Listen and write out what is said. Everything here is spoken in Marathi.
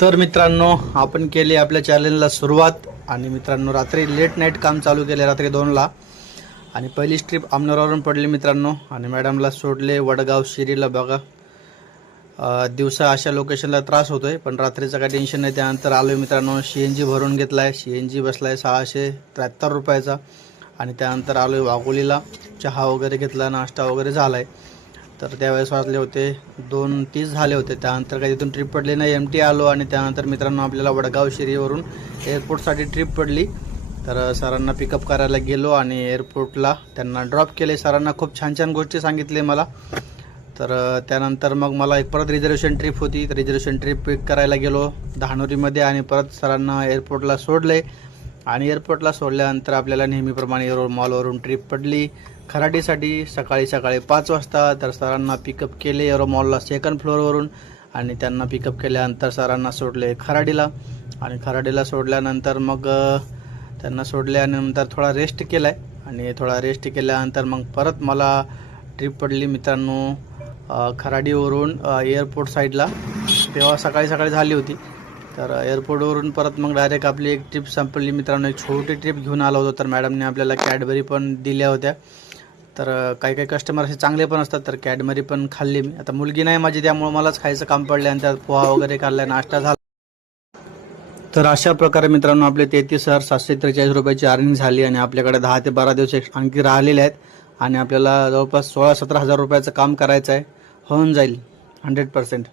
तर मित्रांनो, आपण केली आपल्या चॅलेंजला सुरुवात आणि मित्रांनो रात्री लेट नाईट काम चालू केले रात्री 2ला आणि पहिलीच ट्रिप अमनोरावरून पडली मित्रांनो आणि मॅडमला सोडले वडगाव शिरीला. बघा दिवसा अशा लोकेशनला त्रास होतोय पण रात्रीचं काही टेन्शन नाही. त्यानंतर आलो मित्रांनो, CNG भरून घेतलाय. CNG बसलाय 673 रुपयाचा आणि त्यानंतर आलो वाघोलीला. चहा वगैरे घेतला, नाश्ता वगैरे झालाय. तर त्यावेळेस वाजले होते 2:30 झाले होते. त्यानंतर काही तिथून ट्रिप पडली नाही, MT आलो आणि त्यानंतर मित्रांनो आपल्याला वडगाव शिरीवरून एअरपोर्टसाठी ट्रिप पडली. तर सरांना पिकअप करायला गेलो आणि एअरपोर्टला त्यांना ड्रॉप केले. सरांना खूप छान छान गोष्टी सांगितले मला. तर त्यानंतर मग मला एक परत रिझर्वेशन ट्रिप होती. तर रिझर्वेशन ट्रिप पिक करायला गेलो धानोरीमध्ये आणि परत सरांना एअरपोर्टला सोडले आणि एअरपोर्टला सोडल्यानंतर आपल्याला नेहमीप्रमाणे एरो मॉलवरून ट्रिप पडली खराडीसाठी सकाळी 5 वाजता. तर सरांना पिकअप केले एरो मॉलला 2nd फ्लोअरवरून आणि त्यांना पिकअप केल्यानंतर सरांना सोडले खराडीला आणि खराडीला सोडल्यानंतर मग त्यांना सोडल्यानंतर थोडा रेस्ट केला आहे आणि थोडा रेस्ट केल्यानंतर मग परत मला ट्रिप पडली मित्रांनो खराडीवरून एअरपोर्ट साईडला. तेव्हा सकाळी झाली होती. तर एअरपोर्टवरून परत मग डायरेक्ट आपली एक ट्रिप संपली मित्रांनो. एक छोटी ट्रिप घेऊन आलो होतो. तर मॅडमने आपल्याला कॅडबरी पण दिल्या होत्या. तर काही कस्टमर असे चांगले पण असतात, तर कॅडबरी पण खाल्ली मी. आता मुलगी नाही माझी त्यामुळे मलाच खायचं काम पडलं आणि त्यात पोहा वगैरे खाल्ला, नाश्ता झाला. तर अशा प्रकारे मित्रांनो आपले 33,743 रुपयाची अर्निंग झाली आणि आपल्याकडे 10 ते 12 दिवस आणखी राहिलेले आहेत आणि आपल्याला जवळपास 16-17 हजार रुपयाचं काम करायचं आहे. होऊन जाईल 100%.